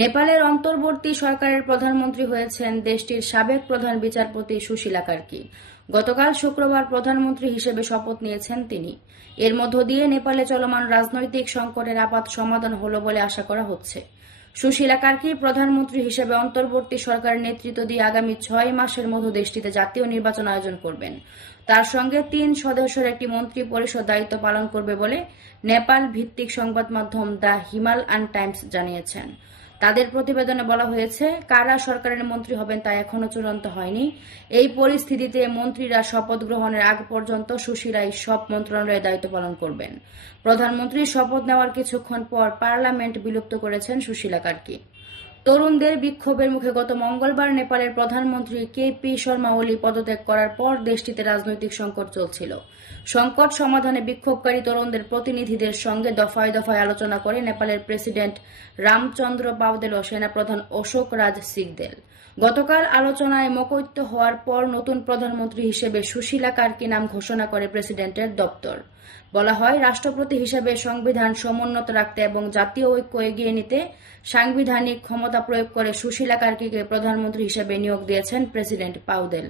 নেপালের অন্তর্বর্তী সরকারের প্রধানমন্ত্রী হয়েছেন দেশটির সাবেক প্রধান বিচারপতি সুশীলা কার্কি। গতকাল শুক্রবার প্রধানমন্ত্রী হিসেবে শপথ নিয়েছেন তিনি। এর মধ্য দিয়ে নেপালে চলমান রাজনৈতিক সংকটের আপাত সমাধান হল বলে আশা করা হচ্ছে। সুশীলা কার্কি প্রধানমন্ত্রী হিসেবে অন্তর্বর্তী সরকারের নেতৃত্ব দিয়ে আগামী ছয় মাসের মধ্যে দেশটিতে জাতীয় নির্বাচন আয়োজন করবেন। তার সঙ্গে তিন সদস্যের একটি মন্ত্রী পরিষদ দায়িত্ব পালন করবে বলে নেপাল ভিত্তিক সংবাদ মাধ্যম দ্য হিমাল অ্যান্ড টাইমস জানিয়েছেন। তাদের প্রতিবেদনে বলা হয়েছে, কারা সরকারের মন্ত্রী হবেন তা এখনও চূড়ান্ত হয়নি। এই পরিস্থিতিতে মন্ত্রীরা শপথ গ্রহণের আগ পর্যন্ত সুশীলাই সব মন্ত্রণালয়ে দায়িত্ব পালন করবেন। প্রধানমন্ত্রী শপথ নেওয়ার কিছুক্ষণ পর পার্লামেন্ট বিলুপ্ত করেছেন সুশীলা কার্কি। তরুণদের বিক্ষোভের মুখে গত মঙ্গলবার নেপালের প্রধানমন্ত্রী কে পি শর্মা ওলি পদত্যাগ করার পর দেশটিতে রাজনৈতিক সংকট চলছিল। সংকট সমাধানে বিক্ষোভকারী তরুণদের প্রতিনিধিদের সঙ্গে দফায় দফায় আলোচনা করে নেপালের প্রেসিডেন্ট রামচন্দ্র পাওদেল ও সেনাপ্রধান অশোক রাজ সিগদেল গতকাল আলোচনায় মকৈত্য হওয়ার পর নতুন প্রধানমন্ত্রী হিসেবে সুশীলা কার্কি নাম ঘোষণা করে প্রেসিডেন্টের দপ্তর। বলা হয়, রাষ্ট্রপতি হিসেবে সংবিধান সমুন্নত রাখতে এবং জাতীয় ঐক্য এগিয়ে নিতে সাংবিধানিক ক্ষমতা প্রয়োগ করে সুশীলা কার্কিকে প্রধানমন্ত্রী হিসেবে নিয়োগ দিয়েছেন প্রেসিডেন্ট পাউদেল।